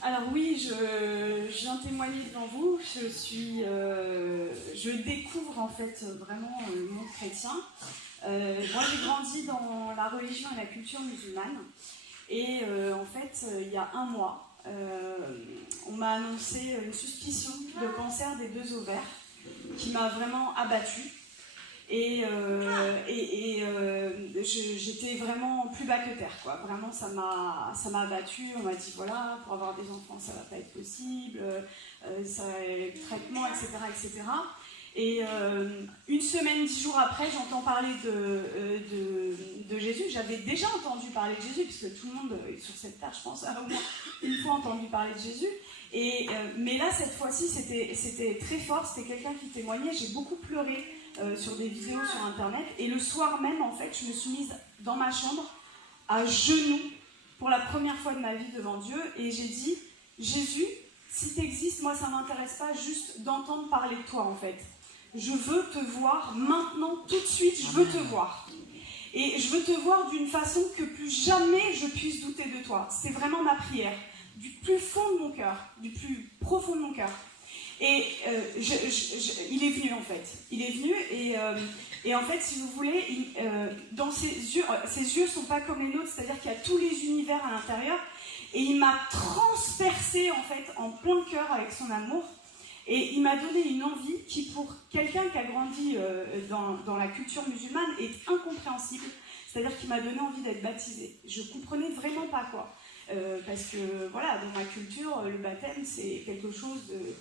Alors oui, je viens témoigner devant vous. Je découvre en fait vraiment le monde chrétien. Moi, j'ai grandi dans la religion et la culture musulmane. Et en fait, il y a un mois, on m'a annoncé une suspicion de cancer des 2 ovaires qui m'a vraiment abattue. Et j'étais vraiment plus bas que terre, quoi. Vraiment, ça m'a abattue. On m'a dit, voilà, pour avoir des enfants, ça va pas être possible, les traitements, etc., etc. Et une semaine, 10 jours après, j'entends parler de Jésus. J'avais déjà entendu parler de Jésus, puisque tout le monde sur cette terre, je pense, a au moins une fois entendu parler de Jésus. Mais là, cette fois-ci, c'était très fort. C'était quelqu'un qui témoignait. J'ai beaucoup pleuré sur des vidéos sur Internet. Et le soir même, en fait, je me suis mise dans ma chambre, à genoux, pour la première fois de ma vie devant Dieu. Et j'ai dit, Jésus, si tu existes, moi, ça ne m'intéresse pas juste d'entendre parler de toi, en fait. Je veux te voir maintenant, tout de suite, je veux te voir. Et je veux te voir d'une façon que plus jamais je puisse douter de toi. C'est vraiment ma prière, du plus fond de mon cœur, du plus profond de mon cœur. Et il est venu en fait. Il est venu et en fait, si vous voulez, dans ses yeux sont pas comme les nôtres, c'est-à-dire qu'il y a tous les univers à l'intérieur. Et il m'a transpercé en fait en plein cœur avec son amour. Et il m'a donné une envie qui, pour quelqu'un qui a grandi dans la culture musulmane, est incompréhensible. C'est-à-dire qu'il m'a donné envie d'être baptisée. Je comprenais vraiment pas quoi. Parce que voilà, dans ma culture, le baptême c'est quelque chose de...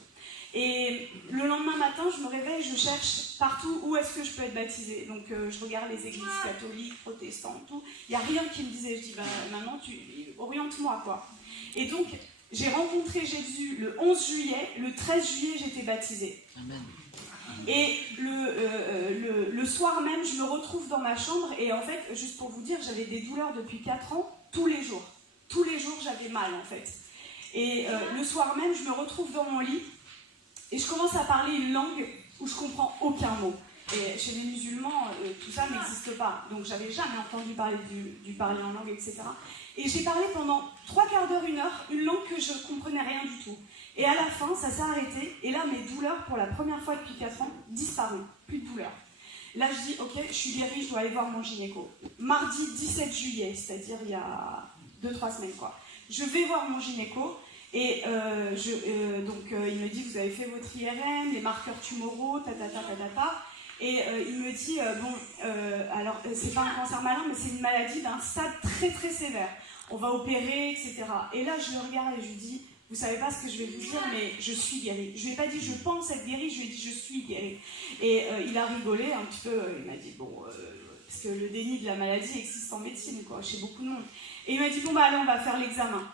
Et le lendemain matin, je me réveille, je cherche partout où est-ce que je peux être baptisée. Donc je regarde les églises catholiques, protestantes, tout. Il n'y a rien qui me disait. Je dis, maintenant, oriente-moi, quoi. Et donc, j'ai rencontré Jésus le 11 juillet. Le 13 juillet, j'étais baptisée. Amen. Et le soir même, je me retrouve dans ma chambre. Et en fait, juste pour vous dire, j'avais des douleurs depuis 4 ans, tous les jours. Tous les jours, j'avais mal, en fait. Et le soir même, je me retrouve dans mon lit. Et je commence à parler une langue où je comprends aucun mot. Et chez les musulmans, tout ça n'existe pas. Donc j'avais jamais entendu parler du parler en langue, etc. Et j'ai parlé pendant 3/4 d'heure, 1 heure, une langue que je ne comprenais rien du tout. Et à la fin, ça s'est arrêté. Et là, mes douleurs, pour la première fois depuis 4 ans, disparues. Plus de douleurs. Là, je dis, ok, je suis guérie, je dois aller voir mon gynéco. Mardi 17 juillet, c'est-à-dire il y a 2-3 semaines, quoi. Je vais voir mon gynéco. Et donc il me dit, vous avez fait votre IRM, les marqueurs tumoraux, et il me dit, alors c'est pas un cancer malin, mais c'est une maladie d'un stade très très sévère. On va opérer, etc. Et là je le regarde et je lui dis, vous savez pas ce que je vais vous dire, mais je suis guérie. Je lui ai pas dit, je pense être guérie, je lui ai dit, je suis guérie. Et il a rigolé un petit peu, il m'a dit, parce que le déni de la maladie existe en médecine, quoi, chez beaucoup de monde. Et il m'a dit, allez, on va faire l'examen.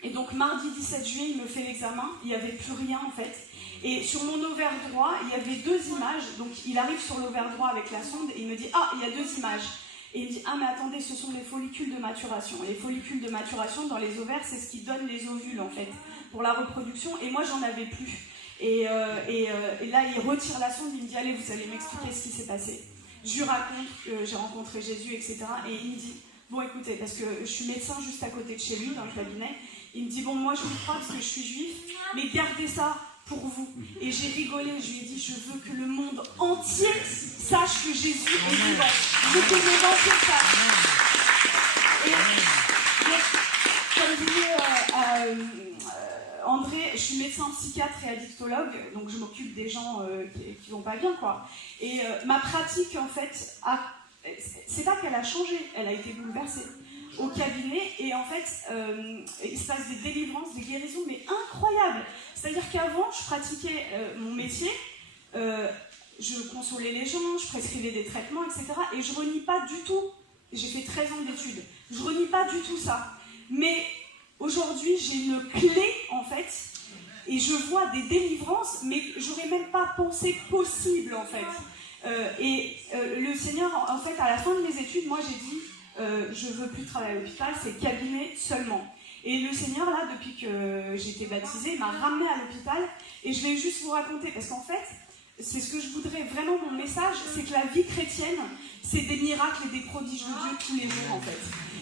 Et donc mardi 17 juillet, il me fait l'examen, il n'y avait plus rien en fait. Et sur mon ovaire droit, il y avait 2 images. Donc il arrive sur l'ovaire droit avec la sonde et il me dit, il y a 2 images. Et il me dit, mais attendez, ce sont les follicules de maturation. Les follicules de maturation dans les ovaires, c'est ce qui donne les ovules en fait, pour la reproduction. Et moi, j'en avais plus. Et là, il retire la sonde, il me dit, allez, vous allez m'expliquer ce qui s'est passé. Je lui raconte que j'ai rencontré Jésus, etc. Et il me dit, bon écoutez, parce que je suis médecin juste à côté de chez lui, dans le cabinet. Il me dit, moi je vous crois parce que je suis juif, mais gardez ça pour vous. Et j'ai rigolé, je lui ai dit, je veux que le monde entier sache que Jésus est vivant. Je veux que le monde entier sache. Et comme disait André, je suis médecin psychiatre et addictologue, donc je m'occupe des gens qui vont pas bien, quoi. Et ma pratique, en fait, c'est pas qu'elle a changé, elle a été bouleversée. Au cabinet, et en fait, il se passe des délivrances, des guérisons, mais incroyables. C'est-à-dire qu'avant, je pratiquais mon métier, je consolais les gens, je prescrivais des traitements, etc. Et je renie pas du tout, j'ai fait 13 ans d'études, je renie pas du tout ça. Mais aujourd'hui, j'ai une clé, en fait, et je vois des délivrances, mais j'aurais même pas pensé possible, en fait. Le Seigneur, en fait, à la fin de mes études, moi, j'ai dit, je veux plus travailler à l'hôpital, c'est cabinet seulement. Et le Seigneur, là, depuis que j'ai été baptisée, m'a ramenée à l'hôpital. Et je vais juste vous raconter, parce qu'en fait, c'est ce que je voudrais vraiment, mon message, c'est que la vie chrétienne, c'est des miracles et des prodiges de Dieu tous les jours en fait.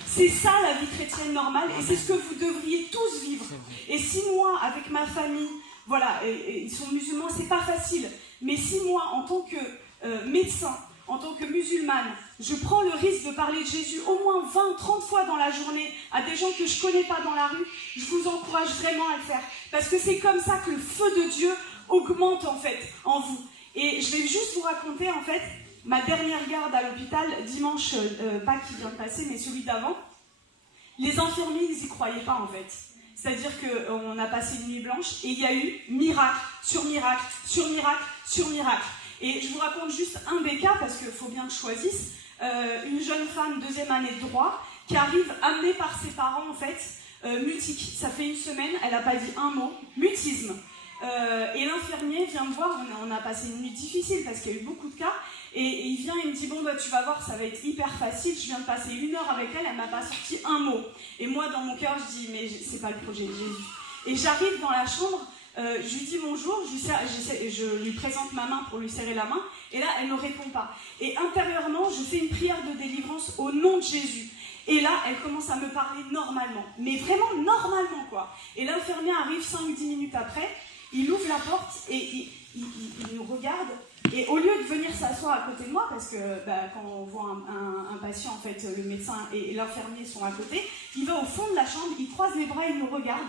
C'est ça la vie chrétienne normale et c'est ce que vous devriez tous vivre. Et si moi, avec ma famille, voilà, ils sont musulmans, c'est pas facile, mais si moi, en tant que médecin, en tant que musulmane, je prends le risque de parler de Jésus au moins 20, 30 fois dans la journée à des gens que je connais pas dans la rue, je vous encourage vraiment à le faire. Parce que c'est comme ça que le feu de Dieu augmente en fait en vous. Et je vais juste vous raconter en fait ma dernière garde à l'hôpital, dimanche, pas qui vient de passer, mais celui d'avant. Les infirmiers, ils n'y croyaient pas en fait. C'est-à-dire qu'on a passé une nuit blanche et il y a eu miracle sur miracle, sur miracle, sur miracle. Et je vous raconte juste un des cas, parce qu'il faut bien que je choisisse. Une jeune femme, 2e année de droit, qui arrive amenée par ses parents, en fait, mutique. Ça fait une semaine, elle n'a pas dit un mot, mutisme. Et l'infirmier vient me voir, on a passé une nuit difficile, parce qu'il y a eu beaucoup de cas, et il vient et me dit, bon, bah, tu vas voir, ça va être hyper facile, je viens de passer 1 heure avec elle, elle m'a pas sorti un mot. Et moi, dans mon cœur, je dis, mais c'est pas le projet de Jésus. Et j'arrive dans la chambre, je lui dis bonjour, je lui présente ma main pour lui serrer la main, et là, elle ne répond pas. Et intérieurement, je fais une prière de délivrance au nom de Jésus. Et là, elle commence à me parler normalement, mais vraiment normalement, quoi. Et l'infirmier arrive 5-10 minutes après, il ouvre la porte et il nous regarde, et au lieu de venir s'asseoir à côté de moi, parce que quand on voit un patient, en fait, le médecin et l'infirmier sont à côté, il va au fond de la chambre, il croise les bras, il nous regarde,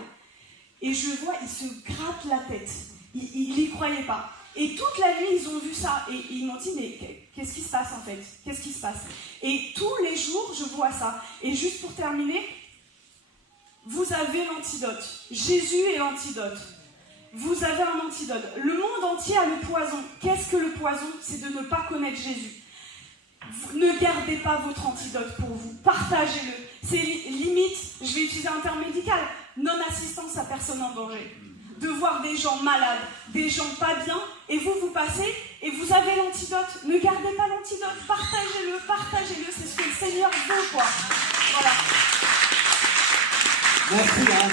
et je vois, il se gratte la tête. Il n'y croyait pas. Et toute la nuit, ils ont vu ça. Et ils m'ont dit, mais qu'est-ce qui se passe en fait? Qu'est-ce qui se passe? Et tous les jours, je vois ça. Et juste pour terminer, vous avez l'antidote. Jésus est l'antidote. Vous avez un antidote. Le monde entier a le poison. Qu'est-ce que le poison? C'est de ne pas connaître Jésus. Ne gardez pas votre antidote pour vous. Partagez-le. C'est limite, je vais utiliser un terme médical, non-assistance à personne en danger. De voir des gens malades, des gens pas bien, et vous passez, et vous avez l'antidote. Ne gardez pas l'antidote, partagez-le, c'est ce que le Seigneur veut, quoi. Voilà. Merci, hein.